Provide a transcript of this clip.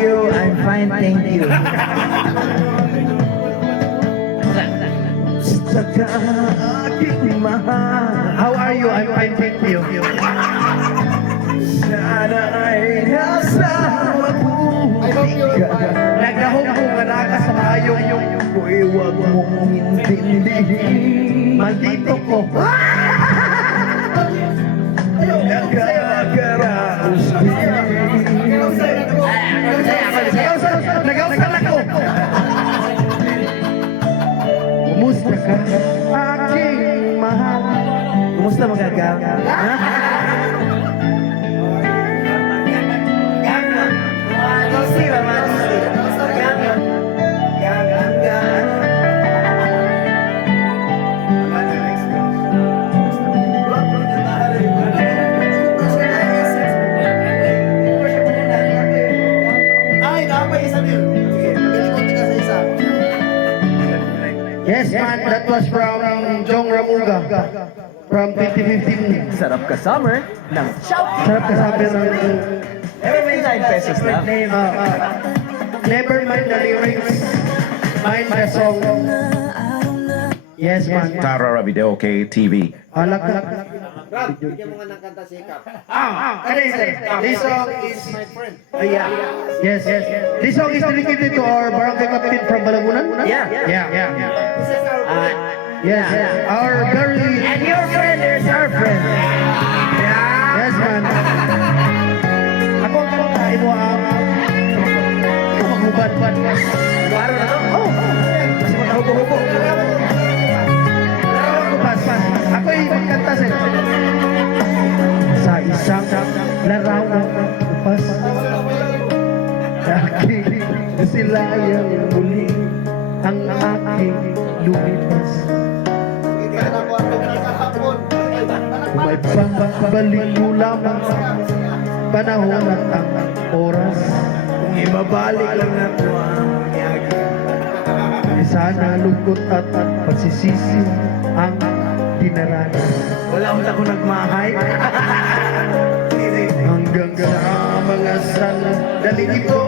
you? I'm fine, thank you. Saka aking mahal. How are you? I'm fine, thank you. Sana ay nasa mabuti ka. Nagahong kung ka sa mayong ko'y huwag mong intindihin. Maldito ko. Nagkakaraos Nagawsan ako. Kumusta ka? Aking mahal. Kumusta magagang? Ha? Yes, man, that was from Jong Ramuga from 2015. Sarap ka summer ng shout. Sarap kasabi ng Never may 9 pesos lang. Never mind the lyrics, mind the song. Yes, man. Tara Video KTV. Alak. Brad, bigyan mo nga ng kanta sikap. This song is my friend. Yeah. Yes. This song is dedicated to our barangay captain from Balagunan. Yeah. This is our friend. Yes. Our very. And your friend is our friend. Yes, man. Ako tayo mo ang magubad. Araw na to? Oh. Kasi magkahubo-hubo. Pas. Ako'y magkanta sila. Sa isang larawan upas. Dahil sila yung muli ang aking lumipas. May pambalik mo lamang panahon at ang oras. Kung ibabalik lang na ito ang yagi. Sana lungkot at pagsisisi ang dinaranas. Wala akong ako nagmahay. Hanggang sa mga sandaling ito